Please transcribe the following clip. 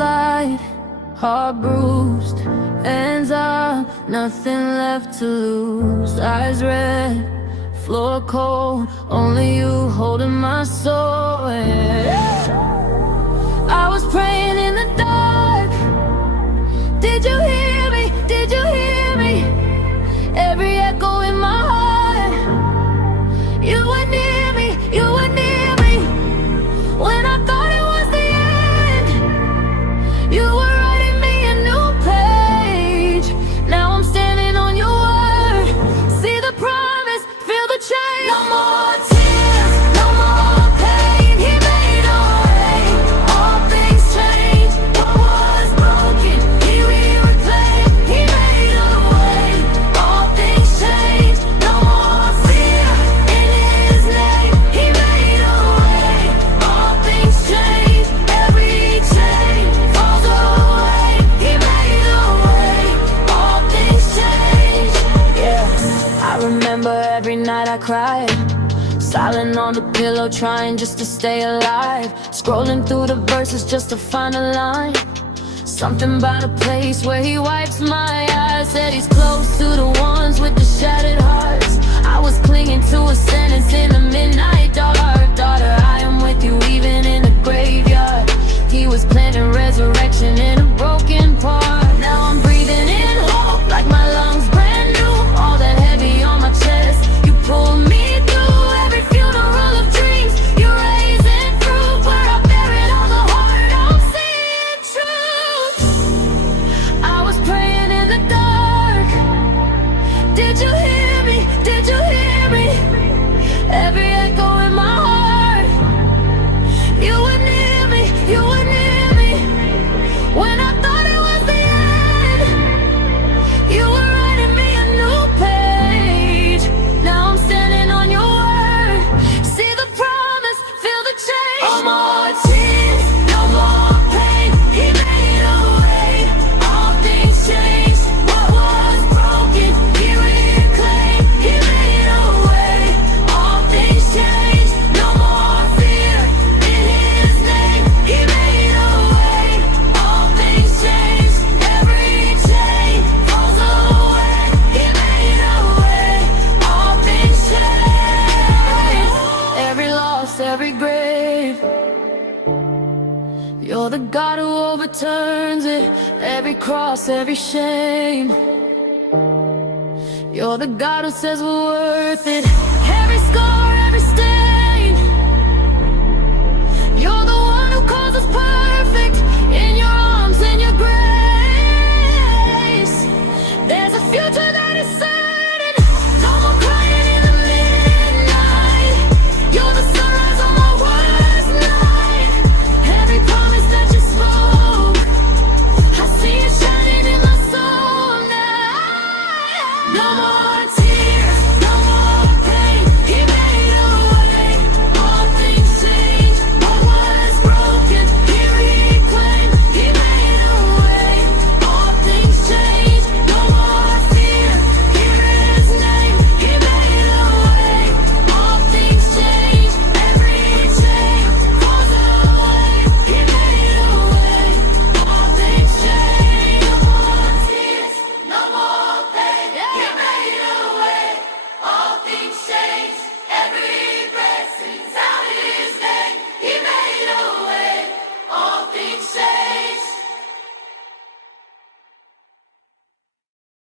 flight, heart bruised, hands up, nothing left to lose. Eyes red, floor cold, only you holding my soul. I was praying in the dark. Did you hear me? Did you hear me? Every echo in my heart. You were near me, you were near me. When I thought it was the end, you were writing me a new page. Now I'm standing on your word. See the promise, feel the change. No more tears, no more pain. He made a way, all things change. What was broken, he reclaimed. He made a way, all things change. No more fear in his name. He made a way, all things change. Every chain falls away. He made a way, all things change. Yeah, I remember every night I cried, silent on the pillow, trying just to stay alive. Scrolling through the verses just to find a line. Something about a place where he wipes my eyes. Said he's close to the ones with the shattered hearts. I was clinging to a sentence in the midnight dark. Daughter, I am with you even in the graveyard. He was planting resurrection in a broken part. Now I'm breathing in hope like my lungs brand new. All that heavy on my chest, you pulled me through. Every funeral of dreams, you're raising fruit. Where I buried all the heart, I'm seeing truth. I was praying in the dark. Did you hear me? Did you hear me? Every echo in my heart. You were near me, you were near me. When I thought it was the end, you were writing me a new page. Now I'm standing on your word. See the promise, feel the change. No more tears, no more pain. He made a way, all things changed. What was broken, he reclaimed. He made a way, all things changed. No more fear in his name. He made a way, all things changed. Every chain falls away. He made a way, all things change. Every loss, every grave, you're the God who overturns it. Every cross, every shame, you're the God who says we're worth it. Hey,